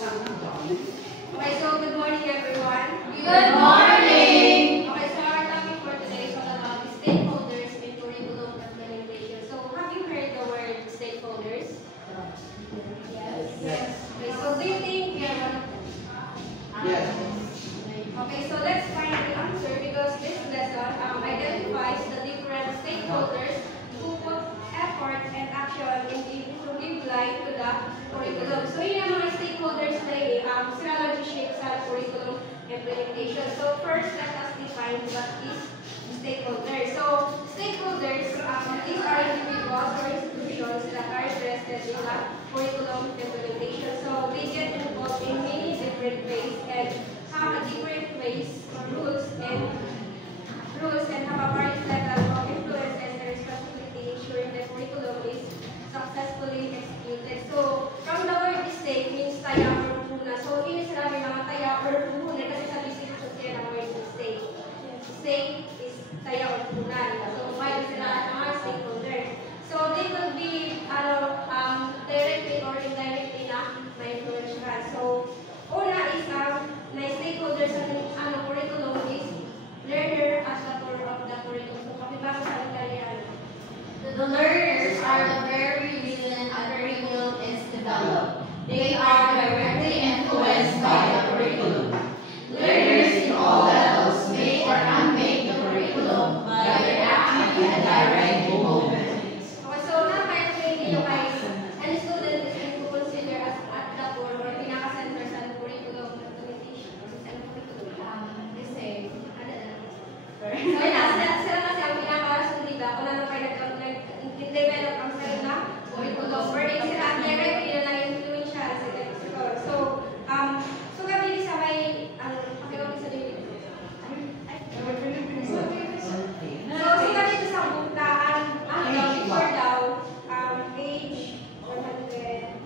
Okay, so good morning everyone. Good morning! Okay, so our topic for today is all about stakeholders in curriculum implementation. So have you heard the word stakeholders? Yes. Okay, so do you think we are one of them? Yes. Okay, so let's find the answer because this lesson identifies the different stakeholders who put effort and action to give life to the curriculum. So yun ang mga stakeholders na sila nag-shape sa curriculum implementation. So first, let us define what is stakeholders. So stakeholders, these are individuals or institutions that are interested in the curriculum implementation. So they get involved in many different ways and have a different ways, rules and have a various level of influences and responsibility ensuring the curriculum is successfully executed. So from the word stake means taya or puna. So ini sila may mga taya or puna kasi sa bisip ko siya ng word stake. Stake is taya or puna. So may sila mga stakeholders. So they will be directly or indirectly na may influence. So una is na stakeholders sa curriculum is learner as the core of the curriculum. So kapibasa sa Italian. The learners are the very reason a curriculum is developed. They are directly influenced by the curriculum. Learners in all levels make or unmake the curriculum by their active and direct involvement. Okay, so napaka-explain nyo guys, any student is to consider as at the core or pinaka-center sa curriculum implementation. Kasi, So sila kasi ang pinaka-sundida kung ano kayo nag-develop ang sarili na curriculum wherein sila directly na na-influence siya sa curriculum. So kami sa may pakiwag sa dili. So sila dito sa buktaan before daw age 103.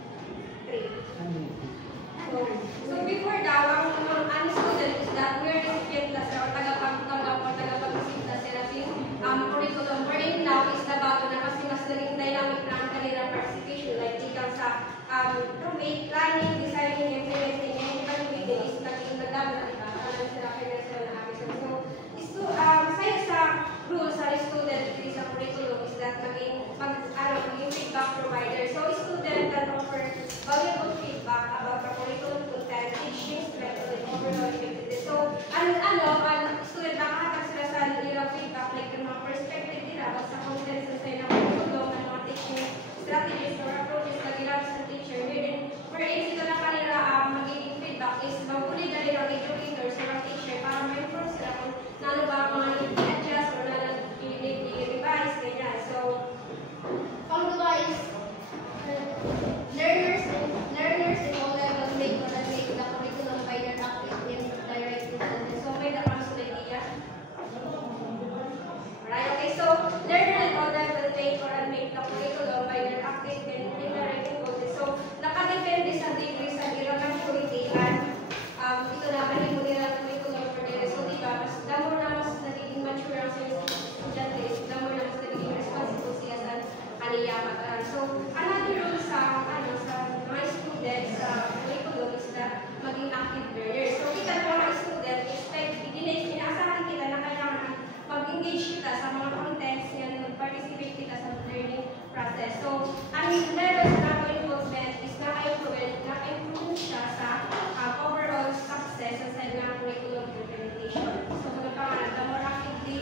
So before daw ang student is that we're recipient class or tagapagtanggap or tagapag-isip sila sa curriculum wherein now is nabago na kasi mas naging dynamic na ang kanilang participation like ikang sa make planning, designing, implementing, and evaluating is naging nagdami na ikaw sila kaya sila na action. So saya sa rules sa student sa curriculum is that maging feedback provider. So student can offer valuable feedback about the curriculum content, teaching strategy, and overall effectiveness. So student nakahatag sila sa ilang feedback like yung mga perspective nila sa content sa ng curriculum and mga teaching strategies or approaches na ginagawa sa teacher. Wherein sila na kanila magiging feedback is magbuli na rin ang educator sa mga teacher para ma-improve sila kung ano ba ang mga i-adjust or na i-revise, ganyan. So, pangalawa is learners in all levels make or unmake the curriculum by their active and direct influence. So, may na-translate niya. Right? Okay, so learner in all levels make or unmake the curriculum by their active and indirect influence. So, nakadepende sa degree sa irang maturity and ito na kanino nila curriculum for their result. Diba? Mas damo na mas nagiging mature ang estudyante, damo na mas nagiging responsible siya sa kaniyang mataran. So, another rule sa mga students sa curriculum is that maging active learners. So, kita ng mga student is inaasahan kita na kailangan mag-engage kita sa mga contents yan, mag-participate kita sa learning process. So, ang level sa involvement is na-improve siya sa overall success sa ng curriculum implementation. So, magpapangalan, the more actively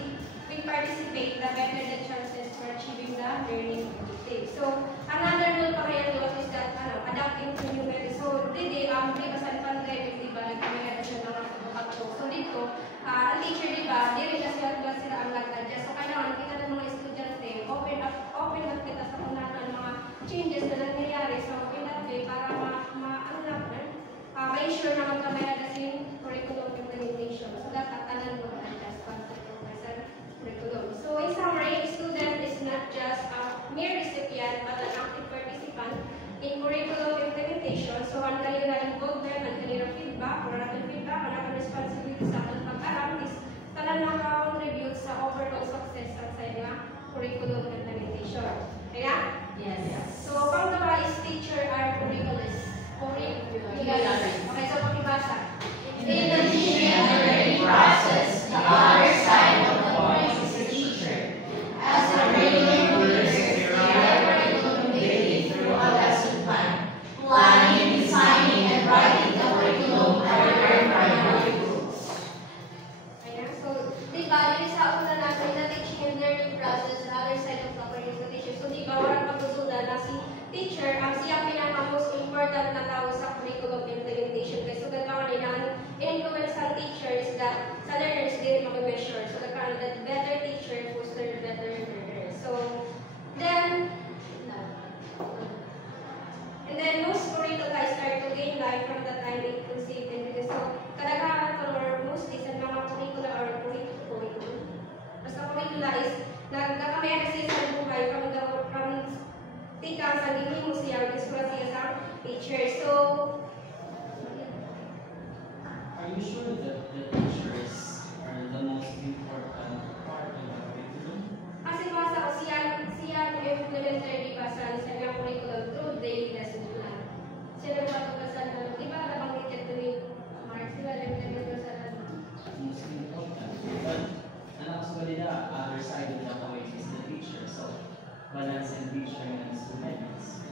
we participate, the better the chances for achieving the learning objective. So, another rule pa kaya nila is that adapting to new methods. So, di basan pandemic, di ba, nagkamaya na siya ng pagpapagto. So, dito, ang teacher, di ba, di rin na sila ang nag-adjust. So, kailangan kita ng mga estudyante, open up kita sa unahan ng mga changes na nangyayari. So, in that way, para ma-ensure na magkamaya na sin curriculum implementation. So, dapat tanan mo na-adjust para sa curriculum. So, in summary, student is not just a mere recipient but an active participant in curriculum implementation. So, ang kanilang involvement, ang kanilang feedback, or ang feedback, ang kanilang responsibility sa ating pag-aral is talang naka-contribute sa overall success sa curriculum implementation. Kaya? yes. So, pangalawa Okay, so pakibasa. In the teaching and learning process, the other side of the coin is the teacher. As the curriculum leaders, they write curriculum daily through a lesson plan. Planning, designing, and writing the curriculum are their primary goals. Ayan, so, di ba, yung sa una natin na teaching and learning process, the other side of the coin is the teacher. So, di ba, walang pagsusunan na si teacher, ang siyang pinaka-most important na tao sa curriculum implementation. So, nagkaroon rin ang influence ng teachers that sa learners din mag-measure. So, nagkaroon that better teacher foster better learners. So, then most curricula start to gain life from the time it conceived and because so, kadaghanan ko or mostly sa mga curricula or curriculum. Basta curricula is nagkakamera siya sa buhay from tika sa gini mo siya or isura siya sa teacher. So, are you sure that the teachers are the most important part of the curriculum? kasi basa ko siya implementer di ba sa kanyang curriculum through daily lesson plan. Siya nagpatugasan na, di ba nabanggit yan to ni Mark, sila implementer sa Most important. But alam ko sa kanila, other side of the coin is the teacher. So, balancing teacher and students.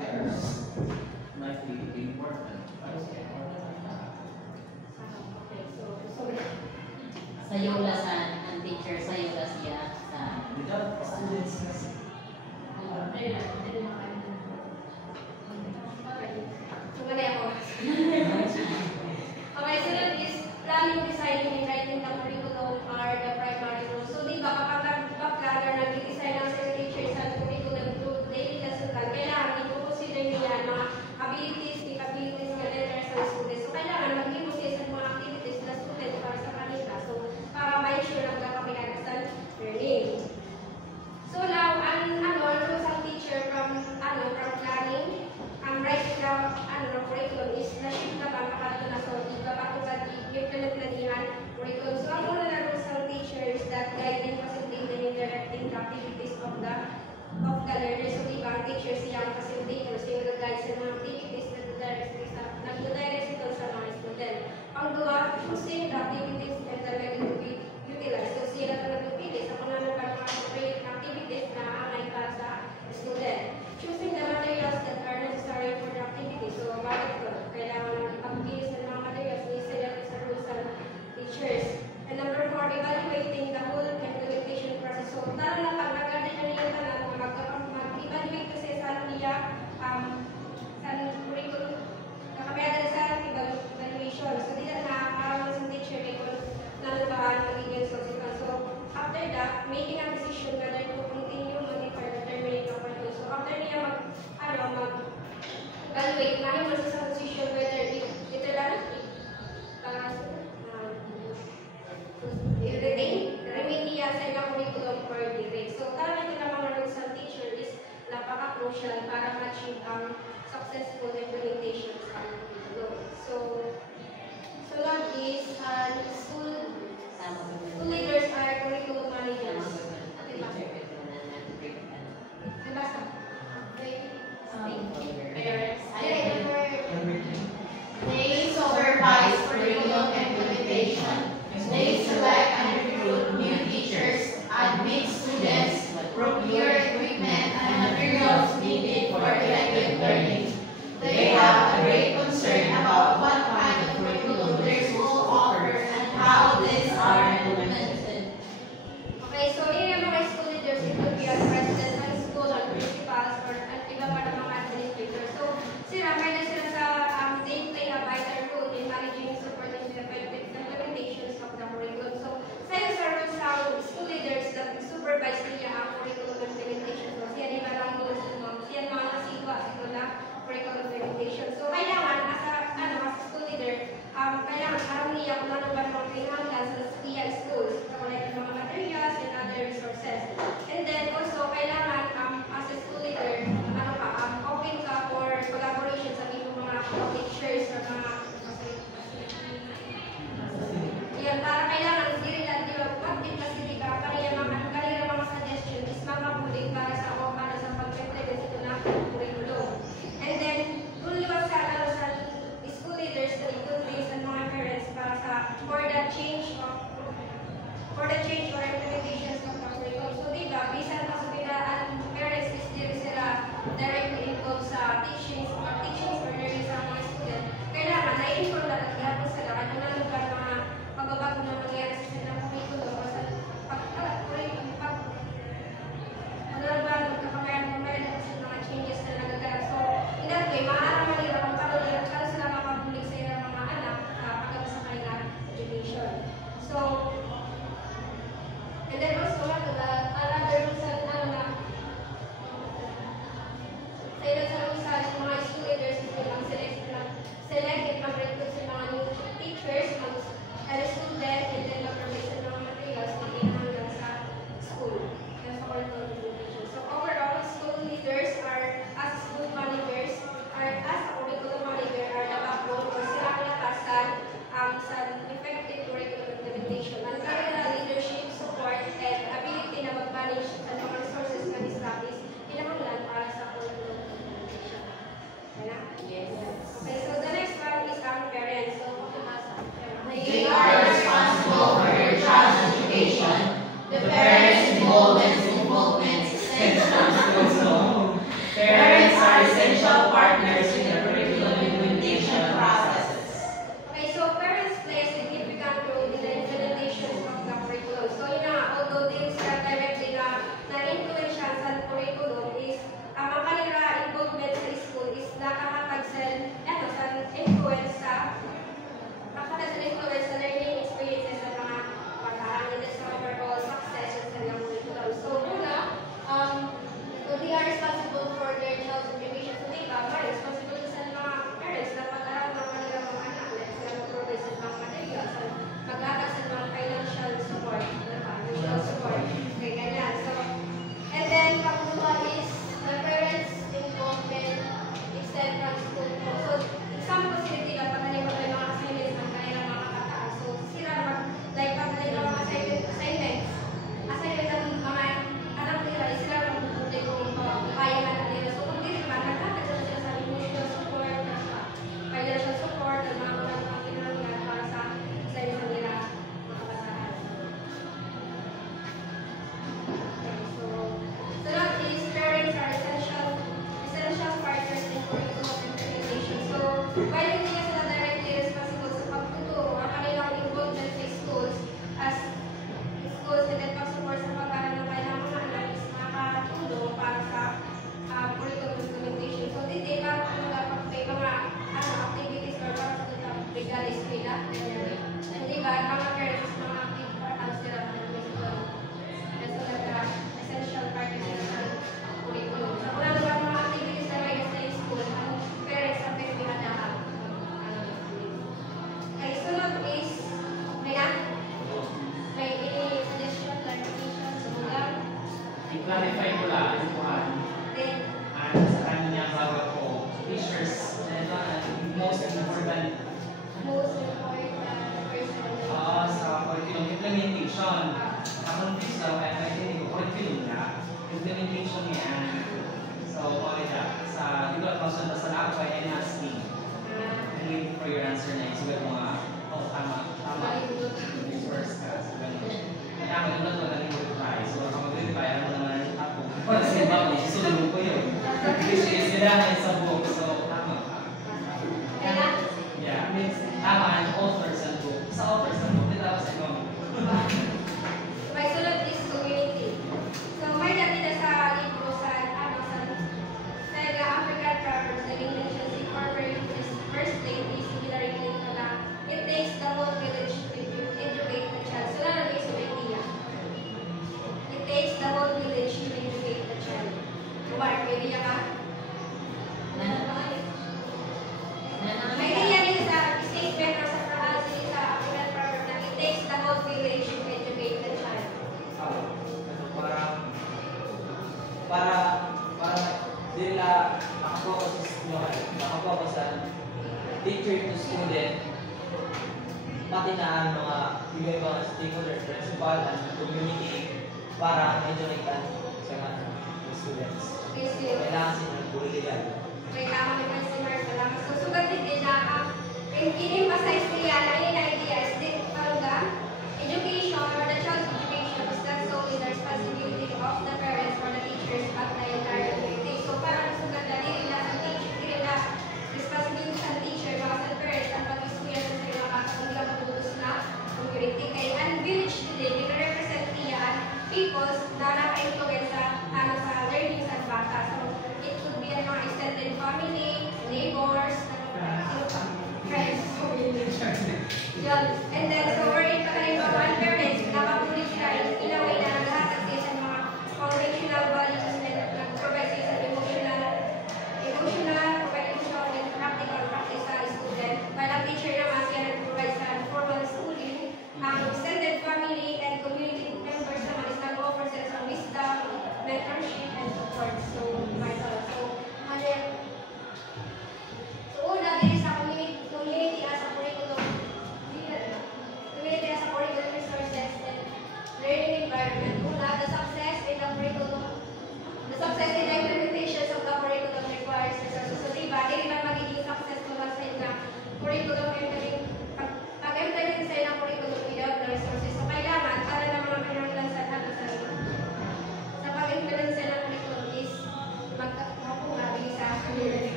There's likely to be important. Pero sa important na. okay, so Sayo la sa ang teacher, sayo la siya sa Without students kasi. Sumali ako. Okay, sunod is planning, designing, and writing the curriculum are the primary roles. So, di ba, kapag nag-planner, nag-design ng sa teacher sa curriculum through daily lesson plan, kailangan i-consider niya mga abilities, capabilities, and letters ng students. So, kailangan mag-imo siya sa mga activities na students para sa kanila. So, para ma-ensure na magkakamilagas ng learning. So, now, rules ang teacher from planning, writing the curriculum is na-shift na ba makato na so, di ba patungkad i-implement na diyan curriculum. So, ang una na rules ng teacher is that guiding, facilitating, and directing the activities of the learner. So, di ba ang teacher siya ang facilitator, so yung nag-guide sa mga activities na nag-direct ito sa mga student. Panggawa, choosing the activities and the method to be utilized. So, sila na nagpipili sa kung ano ba mga activities na angay para sa student. Choosing the materials that are necessary for the activity. So, bakit ko? Kailangan pag-pili sa mga materials na select sa rules ng teachers. And number 4, evaluating the whole implementation process. So, tara na pag nag-garden na niya tanan, mag-evaluate kasi sa niya sa curriculum, kakamera sa evaluation. So, dito na parang sa teacher may kung nanubahan magiging social. So, after that, making a decision whether to continue, modify, or terminate the curriculum. So, after niya mag-evaluate, mahin mo sa position whether remain niya sa inyong curriculum or delay. So, talaga ito na mga rules ng teacher is napaka-crucial para ma-achieve ang successful implementation sa curriculum. So, sunod is school leaders are curriculum managers. Diba? Nabasa? They supervise curriculum implementation. They select and recruit new teachers, admit students, procure equipment and materials needed for effective learning. They have a great concern about what kind of curriculum their school offers and how these are implemented. Okay, so yun yung mga school leaders, it could be as president ng school, or principals, or iba pa ng mga administrators. So, sila sa they play a vital role in managing and supporting the effective implementations of the curriculum. So, sa rules sa school leaders that supervise nila ang curriculum implementation. So, siya di ba lang rules mo? Siya mga nasigwa ito na curriculum implementation. So, kailangan, as school leader, kailangan alam niya kung ano ba naman pinahanggan sa schools. So, like mga materials and other resources. And then, also, kailangan, as a school leader, open ka for collaboration sa mga teachers or mga yan, para kailangan hindi rin mag-active facility ka para yung mga suggestion is makabuling para sa pag-implement ito na curriculum. And then, kung liwag sa legal eskwela, ganyan. Hindi ba, ang mga parents, mga active part sila ng curriculum. Kasi essential part nila sa curriculum. So, kung ano ba mga activities na may sa school, ang parents ang pinipihanahan. Okay, sunod is, may suggestion, clarification, sumulang. I-clarify ko lang yung kuhan. Then, Sa kanya bago ko, teachers, most important most important person. sa curriculum implementation. Ang teacher, kaya may curriculum na, implementation niya. So, sa dito at masunod sa lahat, kaya NSD. And wait for your answer na isugat mo nga, tama. Yung first ka, so ganun. Kaya mag-unod ko na rin reply. So, kapag mag-reply, alam mo naman ako. Para sa iba ko, susunod ko yun. Which is, kailangan sa book, so tama ka. Yeah, means tama ang authors and book. Sa authors and book, dito ako sa ikaw. May sunod is community. So, may dati na sa libro sa African Proverbs, naging mention si farmer is first lady, similar in na it takes the whole village to educate the child. So, lalagay sa idea. It takes the whole village to educate the child. Kumar, may idea ka? May idea din sa statement or sa African Proverbs na it takes the whole village to educate the child. Para nila makapokus sa teacher to student, pati na ang mga ibang stakeholders, principal, and community para educate sa mga students. Yes, yes. Kailangan sila legal. May tama naman si Mark lang. So, sugat din na in-emphasize niya na yun na idea is education or the child's education is not solely the responsibility of the parents or the teachers but the entire community. So, parang sugat na din na sa teacher, hindi na responsibility sa teacher, mga sa parents, ang pag-iskuya sa mga kasang hindi ka matutos na community. Kaya ang village today, represent niya ang peoples na naka-influence sa learning sa bata. So, it could be ang mga extended family, neighbors, friends, yun. And then, so we're in pagkalimbawa, ang parents, nakapulit siya in a way na naghahatag siya sa mga foundational values and nag-provide siya sa emotional, provide emotional and practical practice sa student. While ang teacher naman siya nag-provide sa formal schooling, ang extended family and community members naman is nag-offer sila sa wisdom, mentorship, and support. So, vital. So, una, din sa community as a curriculum, community as a curriculum resources and learning environment. Una, the success in the implementation of the curriculum requires resources. So, diba, hindi naman magiging successful sa inyo curriculum pag-implement sa inyo curriculum without the resources. So, kailangan, para naman ang pinanglan sa pag-implement sa inyo curriculum is magkakungabi sa community.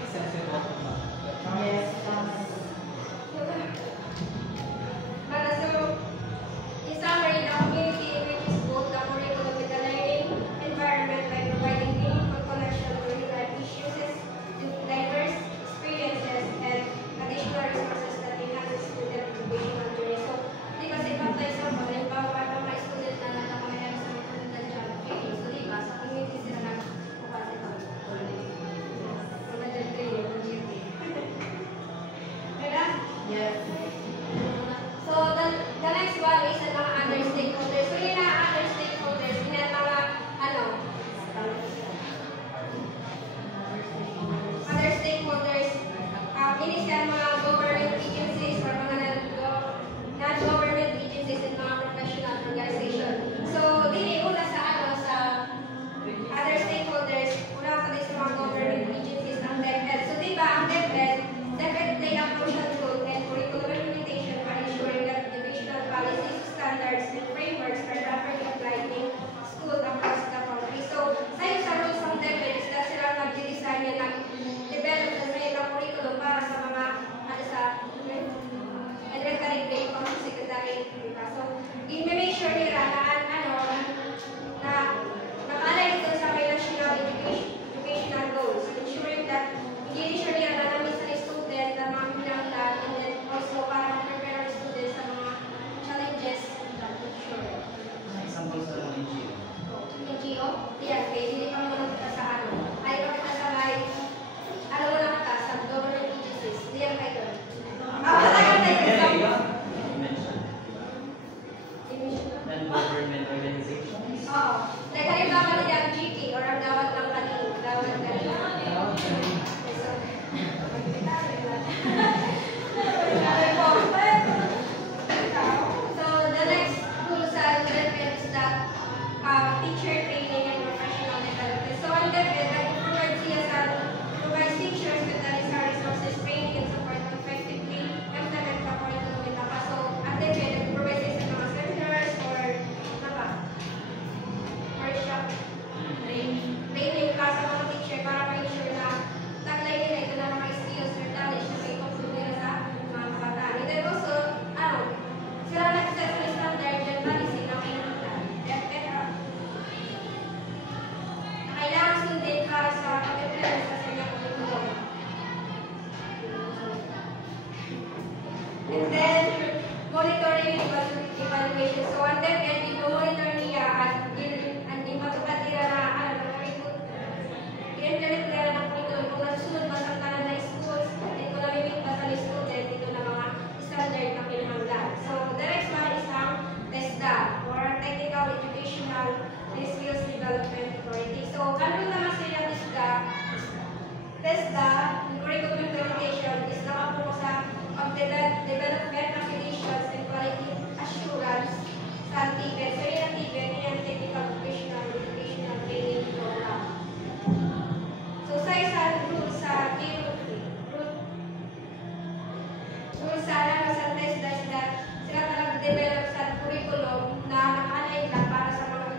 Yes. So, in summary, the community enriches both the curriculum with the learning environment by providing meaningful connection to real-life issues, diverse experiences, and additional resources that enhance student educational journey. So, di ba sa ibang place naman, halimbawa ng mga student na nakamayan sa mga fundamental training. So, di ba, sa community sila nagpapasa ito. Fundamental training, community. Yes. So, the next one is ang mga other stakeholders. So, yun ang other stakeholders. Yun ang mga, other stakeholders. Initial mga government agencies or mga non-government agencies and mga professional organization. So, dili una sa other stakeholders, una sa mga government agencies ang DepEd. So, diba, ang DepEd play a crucial role in curriculum tungkol sa ano sa TESDA is that sila talaga develop sa curriculum na naka-align lang para sa mga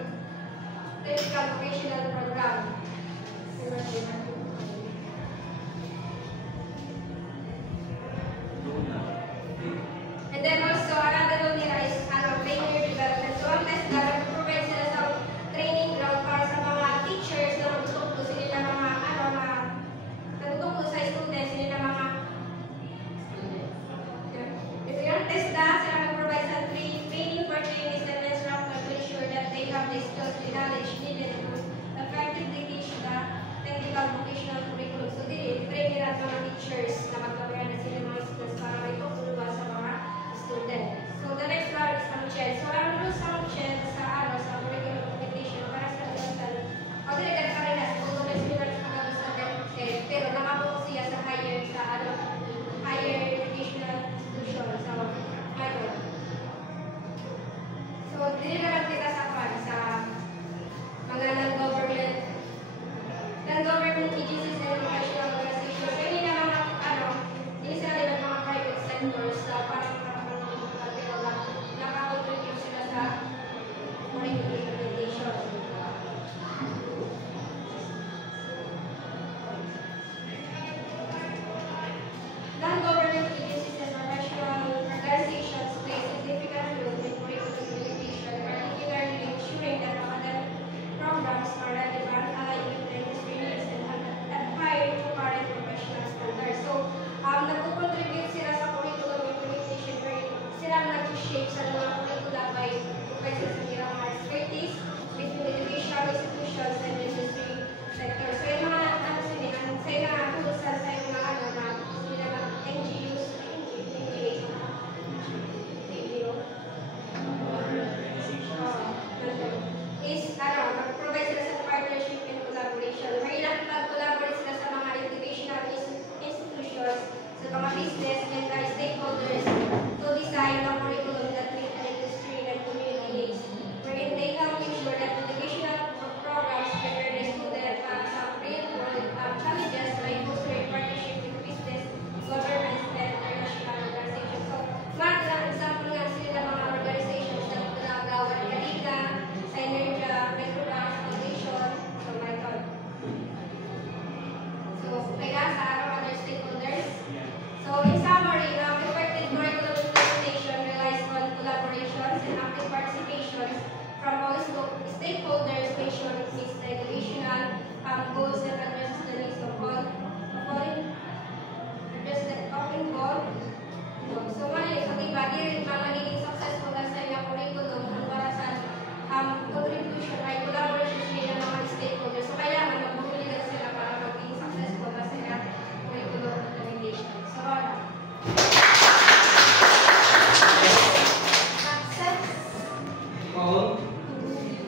technical vocational program. And then also, another one nila is trainer development. So, ang TESDA, nag-provide sila sa training ground para sa mga teachers na magtuturo sila ng mga, nagtuturo sa students sila ng mga ito yung TESDA, sila nag-provide sa training for trainees and instructors to ensure that they have the skills and knowledge needed to effectively teach the technical vocational curriculum. So, train nila ang mga teachers na mag-aware na sila mga skills para may tutulungan sa mga students. So, the next one is function. So, ang rules function sa curriculum implementation para sa elemental. Ako talaga nakarenas, although may similar sa mga sa pero nakapokus siya sa higher educational institution. So, ayun. So, dili naman kita sa mga non-government agencies and educational organizations. So, hindi na mga, hindi sila rin mga private sectors